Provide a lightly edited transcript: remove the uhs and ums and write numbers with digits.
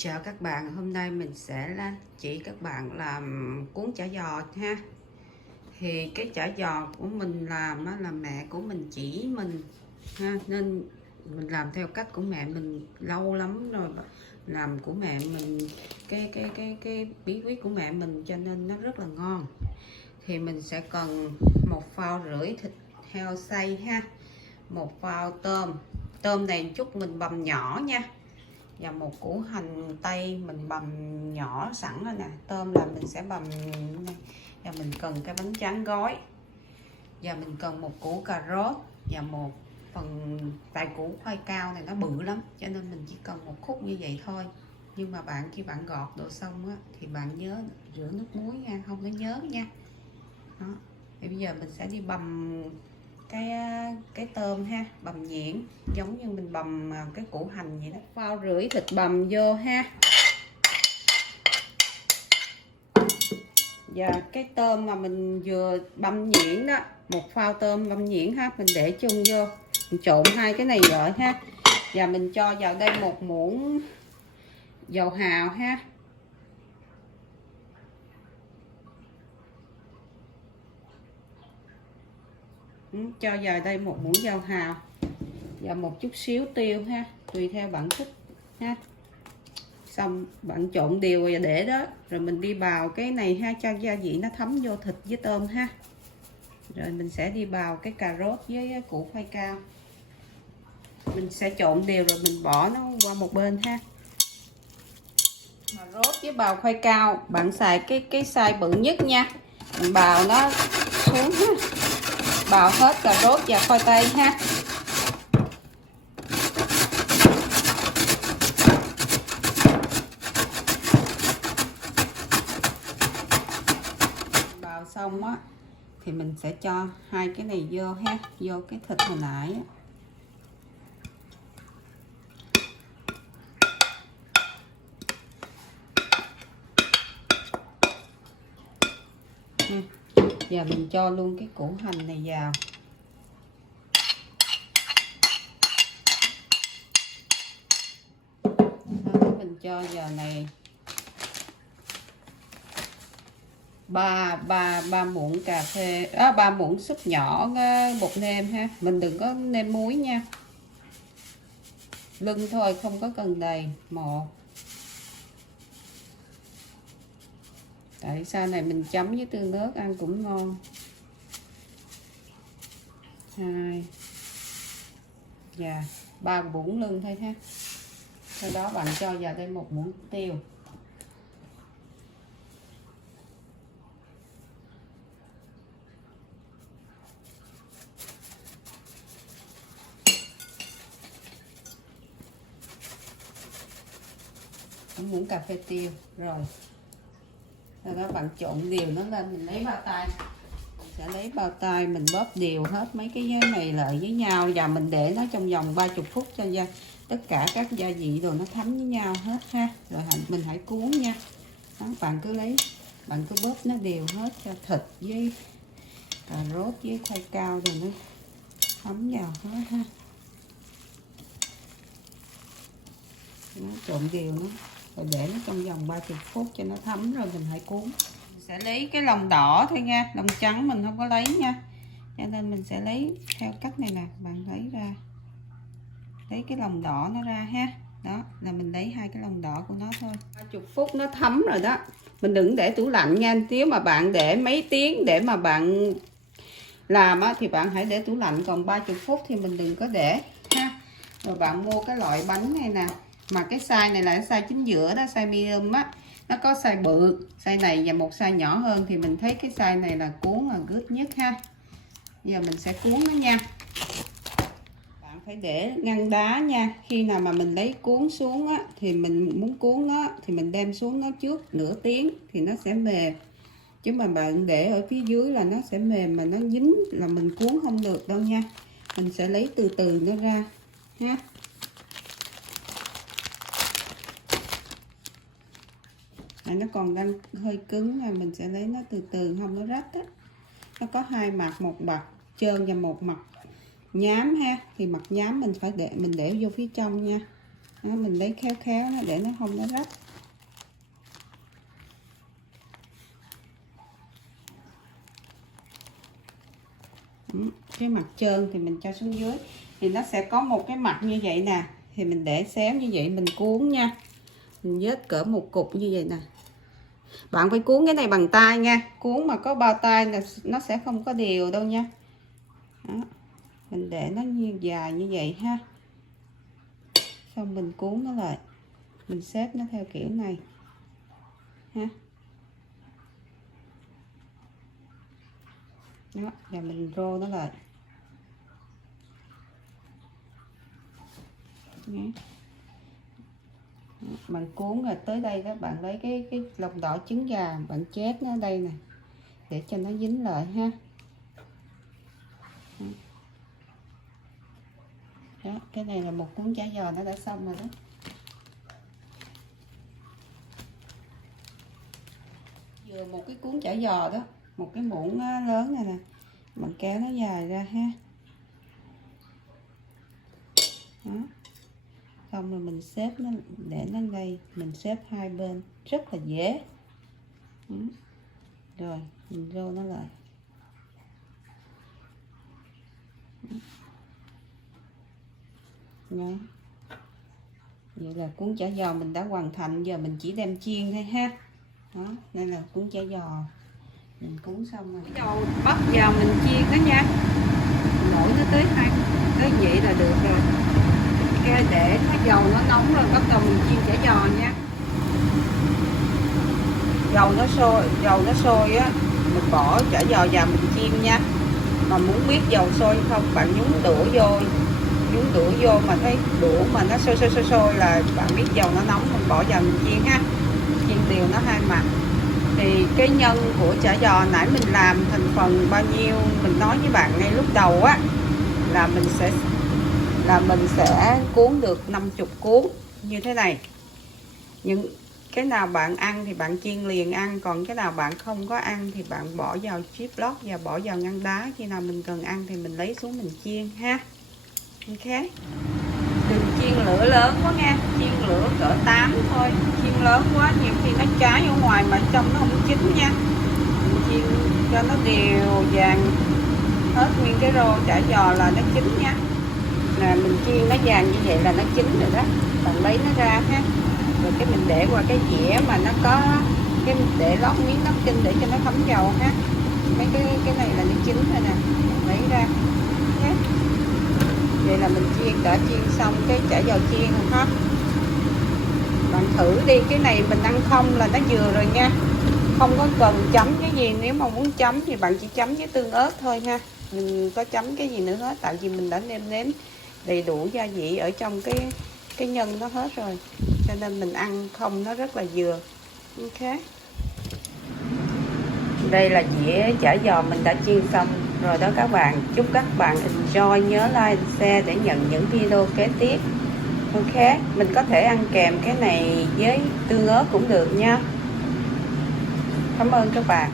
Chào các bạn, hôm nay mình sẽ chỉ các bạn làm cuốn chả giò ha. Thì cái chả giò của mình làm là mẹ của mình chỉ mình ha, nên mình làm theo cách của mẹ mình lâu lắm rồi, làm của mẹ mình cái bí quyết của mẹ mình, cho nên nó rất là ngon. Thì mình sẽ cần 1,5 phao thịt heo xay ha, 1 phao tôm này chút mình bằm nhỏ nha, và 1 củ hành tây mình bằm nhỏ sẵn rồi nè. Tôm là mình sẽ bằm này. Và mình cần cái bánh tráng gói, và mình cần 1 củ cà rốt và 1 phần, tại củ khoai cao này nó bự lắm cho nên mình chỉ cần 1 khúc như vậy thôi. Nhưng mà khi bạn gọt đồ xong á, thì bạn nhớ rửa nước muối nha, không có nhớ nha. Đó. Thì bây giờ mình sẽ đi bằm cái tôm ha, bằm nhuyễn giống như mình bằm cái củ hành vậy đó. 1,5 phao thịt bằm vô ha, và cái tôm mà mình vừa băm nhuyễn đó, 1 phao tôm băm nhuyễn ha, mình để chung vô, mình trộn hai cái này lại ha, và mình cho vào đây 1 muỗng dầu hào ha, cho vào đây 1 muỗng dầu hào và một chút xíu tiêu ha, tùy theo bạn thích ha. Xong bạn trộn đều và để đó, rồi mình đi bào cái này ha, cho gia vị nó thấm vô thịt với tôm ha. Rồi mình sẽ đi bào cái cà rốt với củ khoai cao, mình sẽ trộn đều rồi mình bỏ nó qua một bên ha. Cà rốt với bào khoai cao bạn xài cái size bự nhất nha, mình bào nó xuống ha, bào hết cà rốt và khoai tây ha. Bào xong á thì mình sẽ cho hai cái này vô ha, vô cái thịt hồi nãy á. Giờ mình cho luôn cái củ hành này vào. Sau đó mình cho vào này ba muỗng cà phê, 3 muỗng súp nhỏ bột nêm ha, mình đừng có nêm muối nha, lưng thôi không có cần đầy. 1, tại sau này mình chấm với tương ớt ăn cũng ngon. 2 và 3 muỗng lưng thôi ha. Sau đó bạn cho vào đây 1 muỗng tiêu, muỗng cà phê tiêu. Rồi sau đó bạn trộn đều nó lên, mình lấy bao tay, mình sẽ lấy bao tay mình bóp đều hết mấy cái này lại với nhau, và mình để nó trong vòng 30 phút cho tất cả các gia vị đồ nó thấm với nhau hết ha. Rồi mình hãy cuốn nha. Đó, bạn cứ bóp nó đều hết cho thịt với cà rốt với khoai cao rồi nó thấm vào hết ha. Nó trộn đều nó, rồi để nó trong vòng 30 phút cho nó thấm, rồi mình hãy cuốn. Mình sẽ lấy cái lòng đỏ thôi nha, lòng trắng mình không có lấy nha, cho nên mình sẽ lấy theo cách này nè, bạn lấy ra, lấy cái lòng đỏ nó ra ha. Đó là mình lấy 2 cái lòng đỏ của nó thôi. 30 phút nó thấm rồi đó, mình đừng để tủ lạnh nha. Nếu mà bạn để mấy tiếng để mà bạn làm á, thì bạn hãy để tủ lạnh, còn 30 phút thì mình đừng có để ha. Rồi bạn mua cái loại bánh này nè, mà cái size này là cái size chính giữa đó, size medium á, nó có size bự, size này và một size nhỏ hơn, thì mình thấy cái size này là cuốn là good nhất ha. Giờ mình sẽ cuốn nó nha. Bạn phải để ngăn đá nha, khi nào mà mình lấy cuốn xuống á, thì mình muốn cuốn nó thì mình đem xuống nó trước nửa tiếng thì nó sẽ mềm, chứ mà bạn để ở phía dưới là nó sẽ mềm mà nó dính là mình cuốn không được đâu nha. Mình sẽ lấy từ từ nó ra ha. Nó còn đang hơi cứng rồi, mình sẽ lấy nó từ từ, không nó rách á. Nó có 2 mặt, một mặt trơn và một mặt nhám ha, thì mặt nhám mình phải để vô phía trong nha. Đó, mình lấy khéo khéo nó để nó không nó rách. Cái mặt trơn thì mình cho xuống dưới, thì nó sẽ có một cái mặt như vậy nè, thì mình để xéo như vậy, mình cuốn nha, mình vết cỡ một cục như vậy nè. Bạn phải cuốn cái này bằng tay nha, cuốn mà có bao tay là nó sẽ không có đều đâu nha. Đó. Mình để nó như dài như vậy ha, xong mình cuốn nó lại, mình xếp nó theo kiểu này ha. Đó, và mình rô nó lại. Đó. Bạn cuốn rồi tới đây các bạn lấy cái lòng đỏ trứng gà, bạn chét nó ở đây nè để cho nó dính lại ha. Đó, cái này là một cuốn chả giò nó đã xong rồi đó. Vừa một cái cuốn chả giò đó, một cái muỗng lớn này nè, bạn kéo nó dài ra ha. Đó. Xong rồi mình xếp nó, để nó đây, mình xếp hai bên rất là dễ. Rồi mình rô nó lại. Đó. Vậy là cuốn chả giò mình đã hoàn thành, giờ mình chỉ đem chiên thôi ha. Đó, đây là cuốn chả giò mình cuốn xong rồi, dầu bắt vào mình chiên đó nha, đổ nó tới vậy là được rồi. Cái để cái dầu nó nóng rồi bắt đầu mình chiên chả giò nha. Dầu nó sôi á, mình bỏ chả giò vào mình chiên nha. Mà muốn biết dầu sôi không, bạn nhúng đũa vô mà thấy đũa mà nó sôi là bạn biết dầu nó nóng, mình bỏ vào mình chiên ha, chiên đều nó hai mặt. Thì cái nhân của chả giò nãy mình làm thành phần bao nhiêu mình nói với bạn ngay lúc đầu á, là mình sẽ cuốn được 50 cuốn như thế này. Những cái nào bạn ăn thì bạn chiên liền ăn, còn cái nào bạn không có ăn thì bạn bỏ vào ziplock và bỏ vào ngăn đá, khi nào mình cần ăn thì mình lấy xuống mình chiên ha. Ok, đừng chiên lửa lớn quá nha, chiên lửa cỡ 8 thôi, chiên lớn quá nhiều khi nó cháy ở ngoài mà trong nó không chín nha. Mình chiên cho nó đều vàng hết nguyên cái rô chả giò là nó chín nha. Là mình chiên nó vàng như vậy là nó chín rồi đó, bạn lấy nó ra ha. Rồi cái mình để qua cái dĩa mà nó có cái để lót miếng nắp kinh để cho nó thấm dầu ha. Mấy cái này là nó chín rồi nè, lấy ra ha. Vậy là mình đã chiên xong cái chả giò chiên rồi ha. Bạn thử đi, cái này mình ăn không là nó vừa rồi nha, không có cần chấm cái gì. Nếu mà muốn chấm thì bạn chỉ chấm với tương ớt thôi ha, mình có chấm cái gì nữa hết, tại vì mình đã nêm nếm đầy đủ gia vị ở trong cái nhân nó hết rồi, cho nên mình ăn không nó rất là vừa. Ok, đây là dĩa chả giò mình đã chiên xong rồi đó các bạn. Chúc các bạn enjoy, nhớ like share để nhận những video kế tiếp. Ok, mình có thể ăn kèm cái này với tương ớt cũng được nha. Cảm ơn các bạn.